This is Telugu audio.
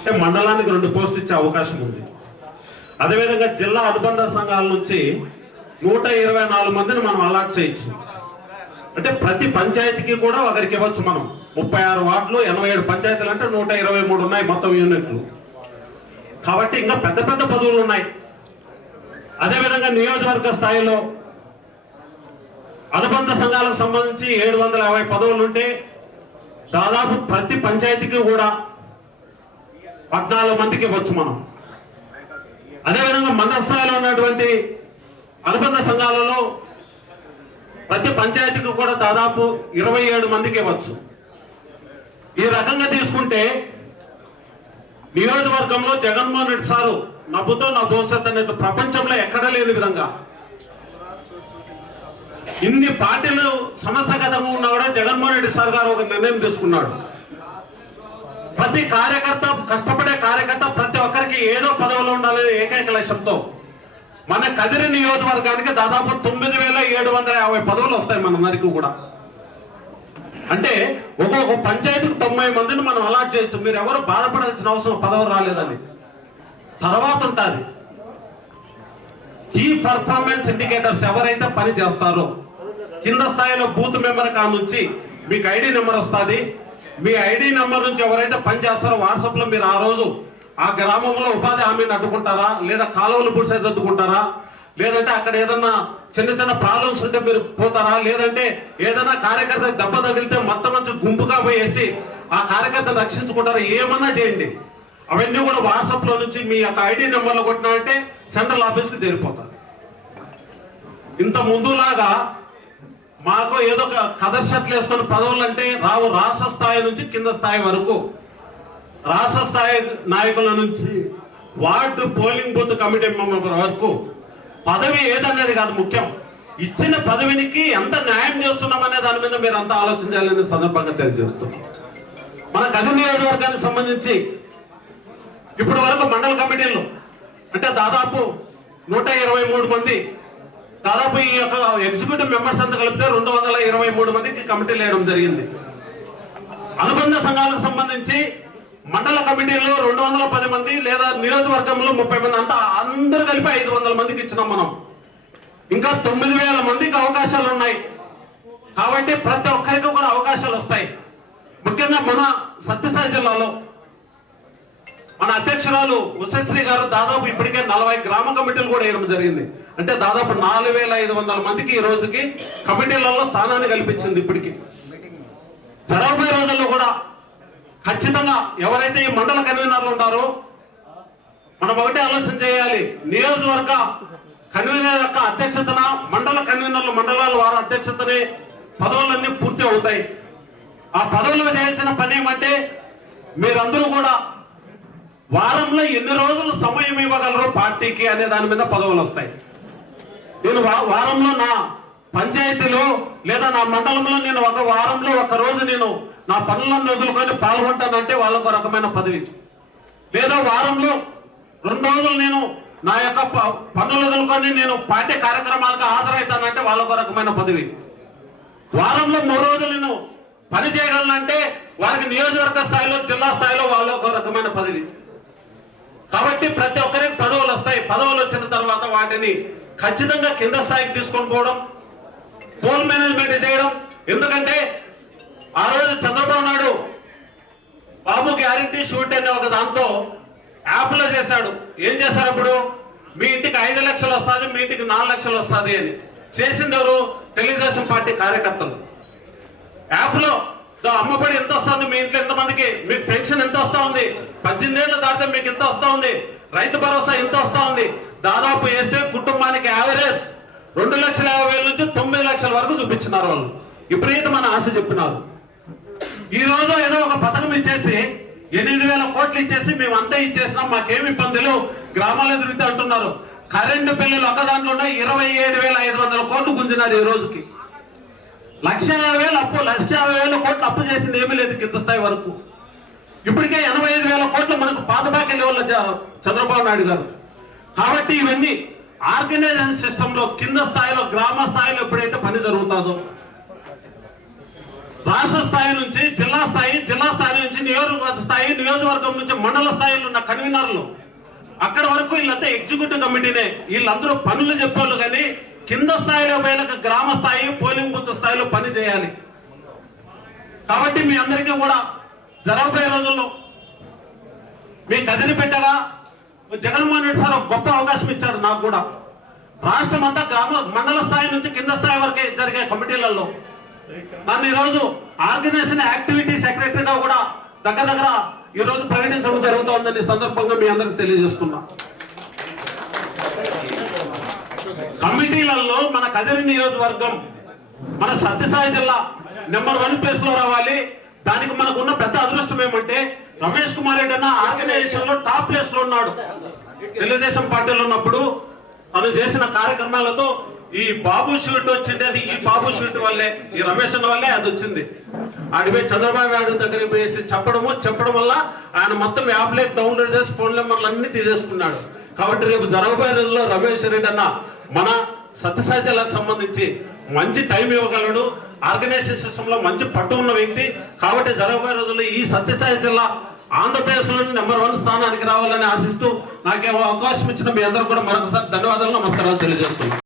అంటే మండలానికి రెండు పోస్టులు ఇచ్చే అవకాశం ఉంది. అదేవిధంగా జిల్లా అనుబంధ సంఘాల నుంచి నూట ఇరవై నాలుగు మందిని మనం అలాట్ చేయొచ్చు. అంటే ప్రతి పంచాయతీకి కూడా ఒకరికి ఇవ్వచ్చు మనం. ముప్పై ఆరు వార్డులు ఎనభై ఏడు పంచాయతీలు అంటే నూట ఇరవై మూడు ఉన్నాయి మొత్తం యూనిట్లు. కాబట్టి ఇంకా పెద్ద పెద్ద పదవులు ఉన్నాయి. అదేవిధంగా నియోజకవర్గ స్థాయిలో అనుబంధ సంఘాలకు సంబంధించి ఏడు వందల యాభై పదవులు ఉంటే దాదాపు ప్రతి పంచాయతీకి కూడా పద్నాలుగు మందికి ఇవ్వచ్చు మనం. అదేవిధంగా మండల స్థాయిలో ఉన్నటువంటి అనుబంధ సంఘాలలో ప్రతి పంచాయతీకి కూడా దాదాపు ఇరవై ఏడు మందికి ఇవ్వచ్చు. ఈ రకంగా తీసుకుంటే నియోజకవర్గంలో జగన్మోహన్ రెడ్డి సారు నవ్వుతో నా భవిష్యత్ అనేది ప్రపంచంలో ఎక్కడ లేని విధంగా ఇన్ని పార్టీలు సమస్యగతంగా ఉన్నా కూడా జగన్మోహన్ రెడ్డి సార్ గారు ఒక నిర్ణయం తీసుకున్నాడు. ప్రతి కార్యకర్త కష్టపడి కార్యకర్త ప్రతి ఒక్కరికి ఏదో పదవిలో ఉండాలనే ఏకైక లక్ష్యంతో. మన కదిరి నియోజకవర్గానికి దాదాపు తొమ్మిది వేల ఏడు వందల యాభై పదవులు వస్తాయి మనందరికీ కూడా. అంటే ఒక్కొక్క పంచాయతీకి తొంభై మందిని మనం అలాట్ చేయొచ్చు. మీరు ఎవరు బాధపడాల్సిన అవసరం పదవి రాలేదని. తర్వాత ఉంటుంది. కీ పర్ఫార్మెన్స్ ఇండికేటర్స్ ఎవరైతే పని చేస్తారో కింద స్థాయిలో బూత్ మెంబర్ కా నుంచి మీకు ఐడి నెంబర్ వస్తుంది. మీ ఐడి నెంబర్ నుంచి ఎవరైతే పని చేస్తారో వాట్సాప్లో మీరు ఆ రోజు ఆ గ్రామంలో ఉపాధి హామీని అడ్డుకుంటారా? లేదా కాలువలు పూసేది అడ్డుకుంటారా లేదంటే అక్కడ ఏదన్నా చిన్న చిన్న ప్రాబ్లమ్స్ ఉంటే మీరు పోతారా? లేదంటే ఏదైనా కార్యకర్త దెబ్బ తగిలితే మొత్తం నుంచి గుంపుగా పోయేసి ఆ కార్యకర్త రక్షించుకుంటారా? ఏమన్నా చేయండి. అవన్నీ కూడా వాట్సాప్లో నుంచి మీ యొక్క ఐడి నెంబర్లో కొట్టినారంటే సెంట్రల్ ఆఫీస్కి చేరిపోతారు. ఇంత ముందులాగా మాకు ఏదో ఒక కథ షర్ట్లు వేసుకొని పదవులు అంటే రావు రాష్ట్ర స్థాయి నుంచి కింద స్థాయి వరకు రాష్ట్ర స్థాయి నాయకుల నుంచి ward polling booth committee member వరకు పదవి ఏదనేది కాదు ముఖ్యం. ఇచ్చిన పదవినికి ఎంత న్యాయం చేస్తున్నామనే దాని మీద మీరు అంతా ఆలోచన చేయాలనే సందర్భంగా తెలియజేస్తున్నాం. మన కథ నియోజకవర్గానికి సంబంధించి ఇప్పటి వరకు మండల కమిటీలు అంటే దాదాపు నూట ఇరవై మూడు మంది దాదాపు ఈ యొక్క ఎగ్జిక్యూటివ్ మెంబర్స్ అంతా కలిపితే రెండు వందల ఇరవై మూడు మందికి కమిటీలు వేయడం జరిగింది. అనుబంధ సంఘాలకు సంబంధించి మండల కమిటీలో రెండు వందల పది మంది లేదా నియోజకవర్గంలో ముప్పై మంది అంతా అందరు కలిపి ఐదు వందల మందికి ఇచ్చినాం మనం. ఇంకా తొమ్మిది వేల మందికి అవకాశాలు ఉన్నాయి. కాబట్టి ప్రతి ఒక్కరికి కూడా అవకాశాలు వస్తాయి. ముఖ్యంగా మన సత్యసాయి జిల్లాలో మన అధ్యక్షురాలు ఉషశ్రీ గారు దాదాపు ఇప్పటికే నలభై గ్రామ కమిటీలు కూడా వేయడం జరిగింది. అంటే దాదాపు నాలుగు వేల ఐదు వందల మందికి ఈ రోజుకి కమిటీలలో స్థానాన్ని కల్పించింది ఇప్పటికి. జరగబోయే రోజుల్లో కూడా ఖచ్చితంగా ఎవరైతే ఈ మండల కన్వీనర్లు ఉంటారో మనం ఒకటే ఆలోచన చేయాలి. నియోజకవర్గ కన్వీనర్ యొక్క అధ్యక్షతన మండల కన్వీనర్లు మండలాల వారి అధ్యక్షతనే పదవులన్నీ పూర్తి అవుతాయి. ఆ పదవులు చేయాల్సిన పని ఏమంటే మీరందరూ కూడా వారంలో ఎన్ని రోజులు సమయం ఇవ్వగలరు పార్టీకి అనే దాని మీద పదవులు వస్తాయి. నేను వా- వారంలో నా పంచాయతీలో లేదా నా మండలంలో నేను ఒక వారంలో ఒక రోజు నేను నా పనులను వదులుకొని పాల్గొంటానంటే వాళ్ళకు ఒక రకమైన పదవి. లేదా వారంలో రెండు రోజులు నేను నా యొక్క ప- పనులు వదులుకొని నేను పార్టీ కార్యక్రమాలకు హాజరవుతానంటే వాళ్ళకు రకమైన పదవి. వారంలో మూడు రోజులు నేను పని చేయగలనంటే వారికి నియోజకవర్గ స్థాయిలో జిల్లా స్థాయిలో వాళ్ళకు ఒక రకమైన పదవి. కాబట్టి ప్రతి ఒక్కరికి పదవులు వస్తాయి. పదవులు వచ్చిన తర్వాత వాటిని ఖచ్చితంగా కింద స్థాయికి తీసుకొని పోవడం పోల్ మేనేజ్మెంట్ చేయడం. ఎందుకంటే ఆ రోజు చంద్రబాబు నాయుడు బాబు గ్యారంటీ షూట్ అనే ఒక దాంతో యాప్లో చేశాడు. ఏం చేశారు అప్పుడు? మీ ఇంటికి ఐదు లక్షలు వస్తుంది మీ ఇంటికి నాలుగు లక్షలు వస్తుంది అని. చేసింది ఎవరు? తెలుగుదేశం పార్టీ కార్యకర్తలు. యాప్లో అమ్మబడి ఎంత వస్తుంది మీ ఇంట్లో ఎంతమందికి మీకు పెన్షన్ ఎంత వస్తా ఉంది? పద్దెనిమిది ఏళ్ళు దాటితే మీకు ఎంత వస్తా ఉంది? రైతు భరోసా ఎంత వస్తా ఉంది? దాదాపు వేస్తే కుటుంబానికి యావరేజ్ రెండు లక్షల యాభై వేల నుంచి లక్షల వరకు చూపించినారు వాళ్ళు. విపరీతమైన ఆశ చెప్పినారు. ఈ రోజు ఏదో ఒక పథకం ఇచ్చేసి ఎనిమిది వేల కోట్లు ఇచ్చేసి మేము అంతా ఇచ్చేసినాం మాకేమి ఇబ్బందులు గ్రామాలు ఎదురుతే అంటున్నారు. కరెంటు బిల్లులు ఒక దాంట్లోనే ఇరవై ఏడు వేల ఐదు వందల కోట్లు గుంజినారు ఈ రోజుకి. లక్ష యాభై వేలు అప్పు లక్ష యాభై వేల కోట్లు అప్పు చేసింది ఏమీ లేదు కింద స్థాయి వరకు. ఇప్పటికే ఎనభై ఐదు వేల కోట్లు మనకు పాత బాకీ లెవెల్లో చంద్రబాబు నాయుడు గారు. కాబట్టి ఇవన్నీ ఆర్గనైజేషన్ సిస్టమ్లో కింద స్థాయిలో గ్రామ స్థాయిలో ఎప్పుడైతే పని జరుగుతుందో రాష్ట్ర స్థాయి నుంచి జిల్లా స్థాయి జిల్లా స్థాయి నుంచి నియోజకవర్గ స్థాయి నియోజకవర్గం నుంచి మండల స్థాయిలో ఉన్న కన్వీనర్లు అక్కడ వరకు వీళ్ళంతా ఎగ్జిక్యూటివ్ కమిటీనే. వీళ్ళందరూ పనులు చెప్పేవాళ్ళు కానీ కింద స్థాయిలో పైన గ్రామ స్థాయి పోలింగ్ బూత్ స్థాయిలో పని చేయాలి. కాబట్టి మీ అందరికీ కూడా జరగబోయే రోజుల్లో మీ కదిలి పెట్టగా జగన్మోహన్ రెడ్డి సార్ గొప్ప అవకాశం ఇచ్చాడు నాకు కూడా. రాష్ట్రం అంతా గ్రామ మండల స్థాయి నుంచి కింద స్థాయి వరకే జరిగే కమిటీలలో. నన్ను ఈరోజు ఆర్గనైజేషన్ యాక్టివిటీ సెక్రటరీగా కూడా దగ్గర దగ్గర ఈ రోజు ప్రకటించడం జరుగుతోందని ఉందని సందర్భంగా మీ అందరికి తెలియజేస్తున్నా. కమిటీలలో మన కదిరి నియోజకవర్గం మన సత్యసాయి జిల్లా నెంబర్ వన్ ప్లేస్లో రావాలి. దానికి మనకున్న పెద్ద అదృష్టం ఏమంటే రమేష్ కుమార్ రెడ్డి అన్న ఆర్గనైజేషన్లో టాప్ ప్లేస్లో ఉన్నాడు. తెలుగుదేశం పార్టీలో ఉన్నప్పుడు తను చేసిన కార్యక్రమాలతో ఈ బాబు షూట్ వచ్చిండేది ఈ బాబు షూట్ వల్లే ఈ రమేష్ అన్న వల్లే అది వచ్చింది. ఆడిపోయి చంద్రబాబు నాయుడు దగ్గరికి పోయేసి చెప్పడము చెప్పడం వల్ల ఆయన మొత్తం యాప్లెట్ డౌన్లోడ్ చేసి ఫోన్ నెంబర్లు అన్ని తీసేసుకున్నాడు. కాబట్టి రేపు జరగబోయే రోజుల్లో రమేష్ రెడ్డి అన్న మన సత్యసాయి జిల్లాకు సంబంధించి మంచి టైం ఇవ్వగలడు. ఆర్గనైజేషన్లో మంచి పట్టు ఉన్న వ్యక్తి. కాబట్టి జరగబోయే రోజుల్లో ఈ సత్యసాయి జిల్లా ఆంధ్రప్రదేశ్లోని నెంబర్ వన్ స్థానానికి రావాలని ఆశిస్తూ నాకు అవకాశం ఇచ్చిన మీ అందరూ కూడా మరొకసారి ధన్యవాదాలు నమస్కారాలు తెలియజేస్తున్నాను.